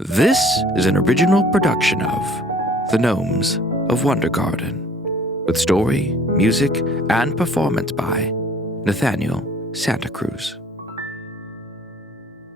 This is an original production of The Gnomes of Wondergarten, with story, music, and performance by Nathaniel Santa Cruz.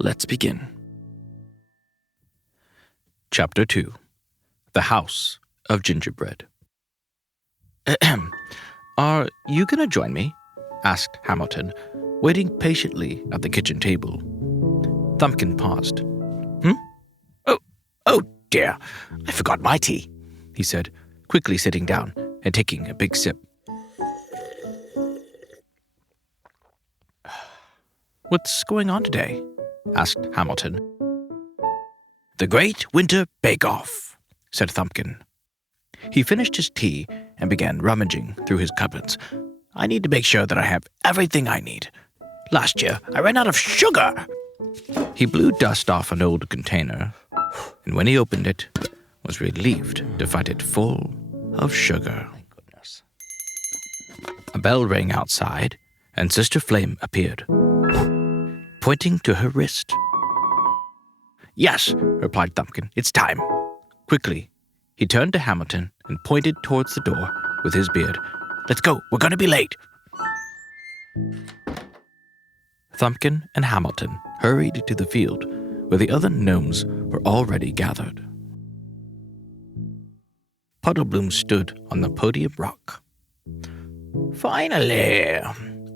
Let's begin. Chapter 2. The House of Gingerbread. Are you going to join me? Asked Hamilton, waiting patiently at the kitchen table. Thumbkin paused. Oh dear, I forgot my tea, he said, quickly sitting down and taking a big sip. What's going on today? Asked Hamilton. The Great Winter Bake-Off, said Thumbkin. He finished his tea and began rummaging through his cupboards. I need to make sure that I have everything I need. Last year, I ran out of sugar. He blew dust off an old container, and when he opened it, was relieved to find it full of sugar. Thank goodness. A bell rang outside, and Sister Flame appeared, pointing to her wrist. Yes, replied Thumbkin, it's time. Quickly, he turned to Hamilton and pointed towards the door with his beard. Let's go, we're going to be late. Thumbkin and Hamilton hurried to the field where the other gnomes were already gathered. Puddlebloom stood on the podium rock. Finally,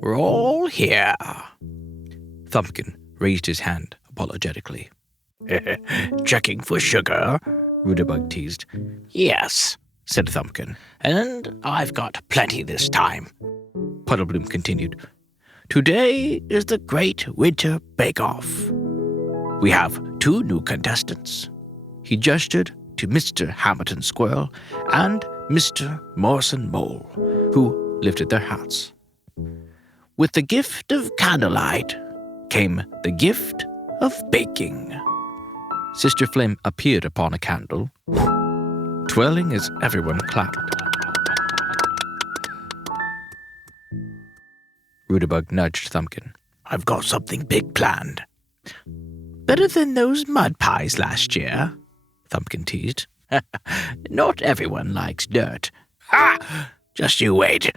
we're all here. Thumbkin raised his hand apologetically. Checking for sugar? Rutabug teased. Yes, said Thumbkin, and I've got plenty this time. Puddlebloom continued. Today is the Great Winter Bake-Off. We have 2 new contestants. He gestured to Mr. Hamilton Squirrel and Mr. Morrison Mole, who lifted their hats. With the gift of candlelight came the gift of baking. Sister Flame appeared upon a candle, twirling as everyone clapped. Rutabug nudged Thumbkin. I've got something big planned. Better than those mud pies last year, Thumbkin teased. Not everyone likes dirt. Ha! Just you wait,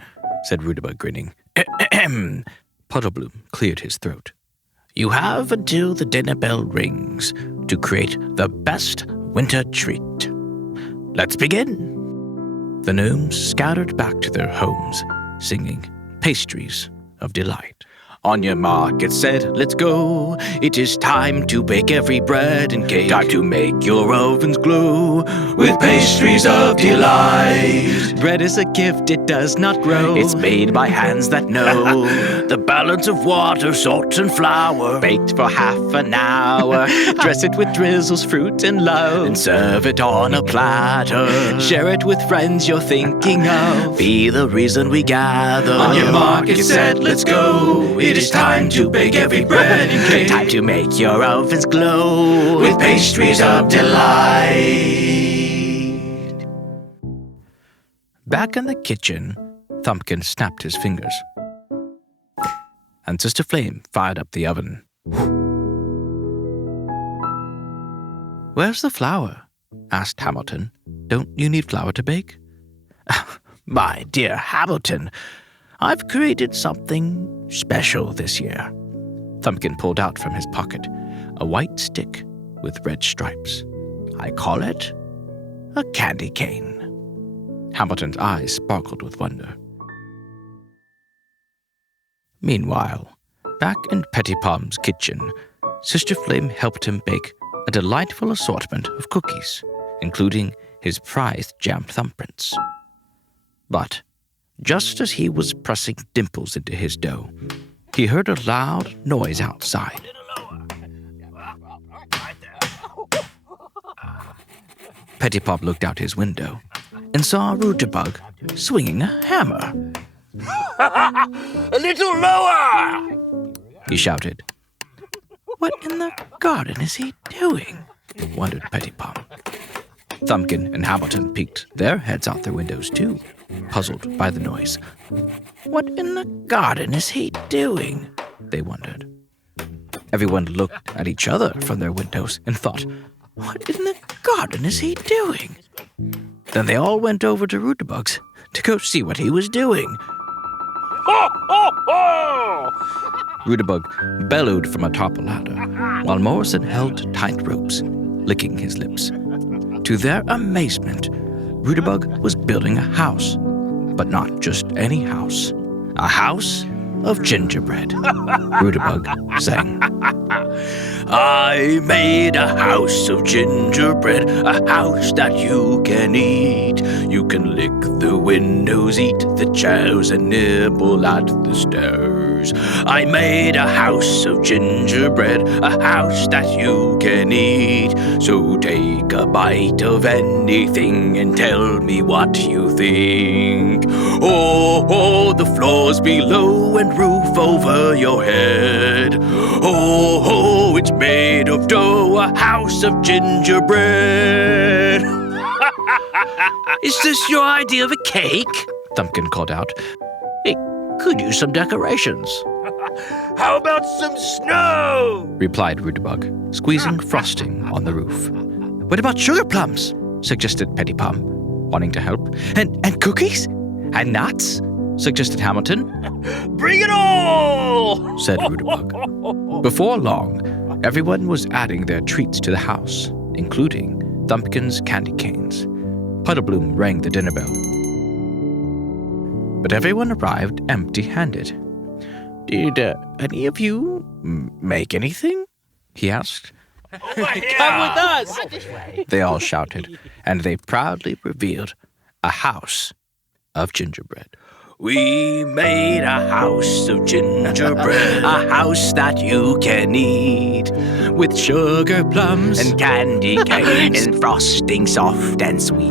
said Rutabug, grinning. Puddlebloom cleared his throat. You have until the dinner bell rings to create the best winter treat. Let's begin. The gnomes scattered back to their homes, singing pastries of delight. On your mark, get set, let's go. It is time to bake every bread and cake. Time to make your ovens glow with pastries of delight. Bread is a gift, it does not grow. It's made by hands that know the balance of water, salt, and flour. Baked for half an hour. Dress it with drizzles, fruit, and love. And serve it on a platter. Share it with friends you're thinking of. Be the reason we gather. On your mark, get set, let's go. It is time to bake every bread and cake. Time to make your ovens glow with pastries of delight. Back in the kitchen, Thumbkin snapped his fingers, and Sister Flame fired up the oven. Where's the flour? Asked Hamilton. Don't you need flour to bake? My dear Hamilton, I've created something special this year. Thumbkin pulled out from his pocket a white stick with red stripes. I call it a candy cane. Hamilton's eyes sparkled with wonder. Meanwhile, back in Petitpom's kitchen, Sister Flame helped him bake a delightful assortment of cookies, including his prized jammed thumbprints. But just as he was pressing dimples into his dough, he heard a loud noise outside. Petitpom looked out his window and saw Rutabug swinging a hammer. A little lower! He shouted. What in the garden is he doing? Wondered Petitpom. Thumbkin and Hamilton peeked their heads out their windows too, puzzled by the noise. What in the garden is he doing? They wondered. Everyone looked at each other from their windows and thought, What in the garden is he doing? Then they all went over to Rutabug's to go see what he was doing. Ho, ho, ho! Rutabug bellowed from atop a ladder, while Morrison held tight ropes, licking his lips. To their amazement, Rutabug was building a house, but not just any house. A house of gingerbread. Rutabug sang. I made a house of gingerbread, a house that you can eat. You can lick the windows, eat the chairs, and nibble at the stairs. I made a house of gingerbread, a house that you can eat. So take a bite of anything and tell me what you think. Oh, oh, the floor's below and roof over your head. Oh, oh, it's made of dough, a house of gingerbread. Is this your idea of a cake? Thumpkin called out. It could use some decorations. How about some snow? Replied Rutabug, squeezing frosting on the roof. What about sugar plums? Suggested Petty Pum, wanting to help. And cookies? And nuts? Suggested Hamilton. Bring it all! Said Rutabug. Before long, everyone was adding their treats to the house, including Thumpkin's candy canes. Puddlebloom rang the dinner bell. But everyone arrived empty-handed. Did any of you make anything? He asked. Oh my Come with us! They all shouted, and they proudly revealed a house of gingerbread. We made a house of gingerbread, a house that you can eat, with sugar plums and candy canes and frosting soft and sweet.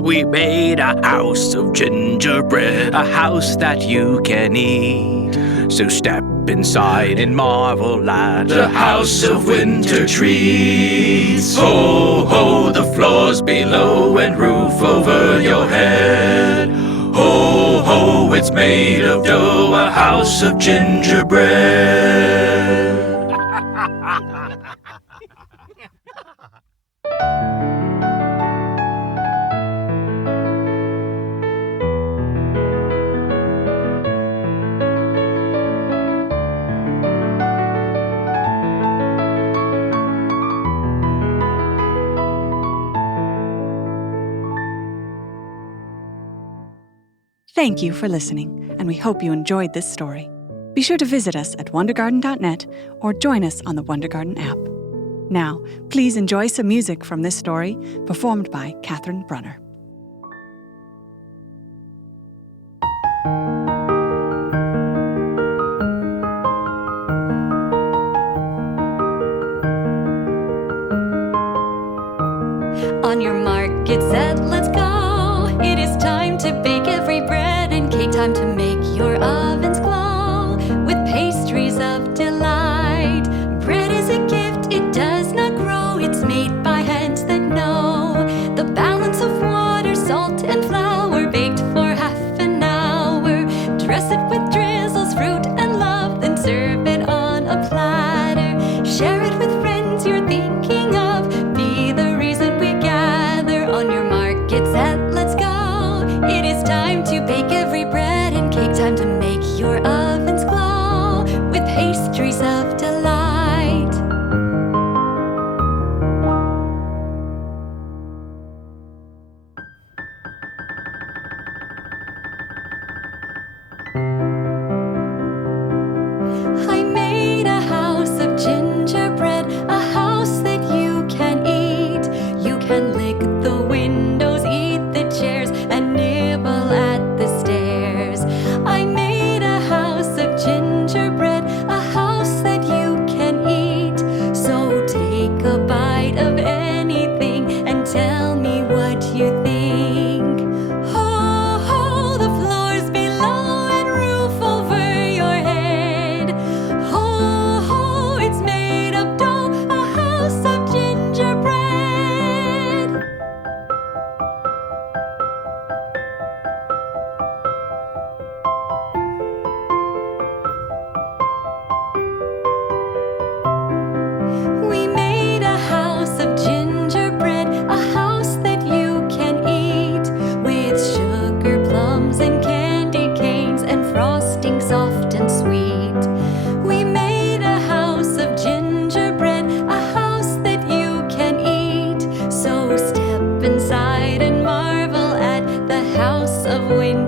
We made a house of gingerbread, a house that you can eat. So step inside and marvel at the house of winter treats. Ho, ho, the floor's below and roof over your head. Ho, ho, it's made of dough, a house of gingerbread. Thank you for listening, and we hope you enjoyed this story. Be sure to visit us at wondergarten.net or join us on the Wondergarten app. Now, please enjoy some music from this story, performed by Catherine Brunner. On your mark, get set, let's go. It is time to bake every bread and cake, time to make your ovens glow with pastries of delight. Bread is a gift, it does not grow. It's made by hands that know the balance of water, salt, and flour. Baked for half an hour. Dress it with drizzles, fruit, and love. Then serve it on a platter. Share it with friends you're thinking of. Be the reason we gather. On your mark, get set, let's go. It is time to bake every bread and cake, time to make your oven.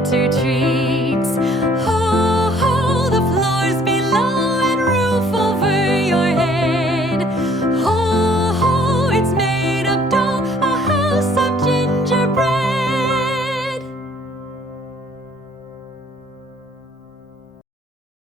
winter treat.